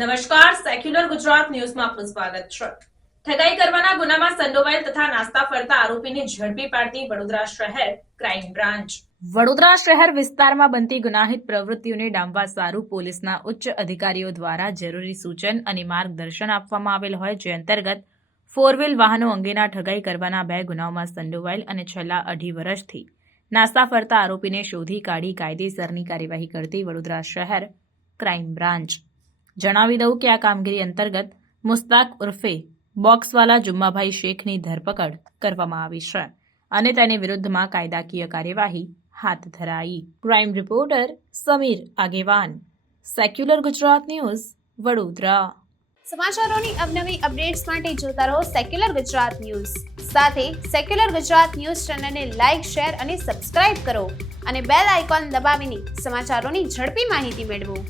નમસ્કાર, સેક્યુલર ગુજરાત ન્યૂઝમાં આપનું સ્વાગત છે। ઠગાઈ કરવાના ગુનામાં સંડોવાયેલ તથા નાસ્તા ફરતા આરોપીને ઝડપી પાડતી વડોદરા શહેર ક્રાઇમ બ્રાન્ચ। વડોદરા શહેર વિસ્તારમાં બનતી ગુનાહિત પ્રવૃત્તિઓને ડામવા સારું પોલીસના ઉચ્ચ અધિકારીઓ દ્વારા જરૂરી સૂચન અને માર્ગદર્શન આપવામાં આવેલ હોય, જે અંતર્ગત ફોર વ્હીલ વાહનો અંગેના ઠગાઈ કરવાના 2 ગુનાઓમાં સંડોવાયેલ અને છેલ્લા 2.5 વર્ષથી નાસ્તા ફરતા આરોપીને શોધી કાઢી કાયદેસરની કાર્યવાહી કરતી વડોદરા શહેર ક્રાઇમ બ્રાન્ચ। જણાવી દઉં કે આ કામગીરી અંતર્ગત મુસ્તાક ઉર્ફે બોક્સવાલા જુમ્માભાઈ શેખની ધરપકડ કરવામાં આવી છે અને તેની વિરુદ્ધમાં કાયદાકીય કાર્યવાહી હાથ ધરાઈ। ક્રાઇમ રિપોર્ટર સમીર આગેવાન, સેક્યુલર ગુજરાત ન્યૂઝ, વડોદરા। સમાચારોની અવનવી અપડેટ્સ માટે જોતા રહો સેક્યુલર ગુજરાત ન્યૂઝ। સાથે સેક્યુલર ગુજરાત ન્યૂઝ ચેનલને લાઇક, શેર અને સબસ્ક્રાઇબ કરો અને બેલ આઇકોન દબાવીને સમાચારોની ઝડપી માહિતી મેળવો।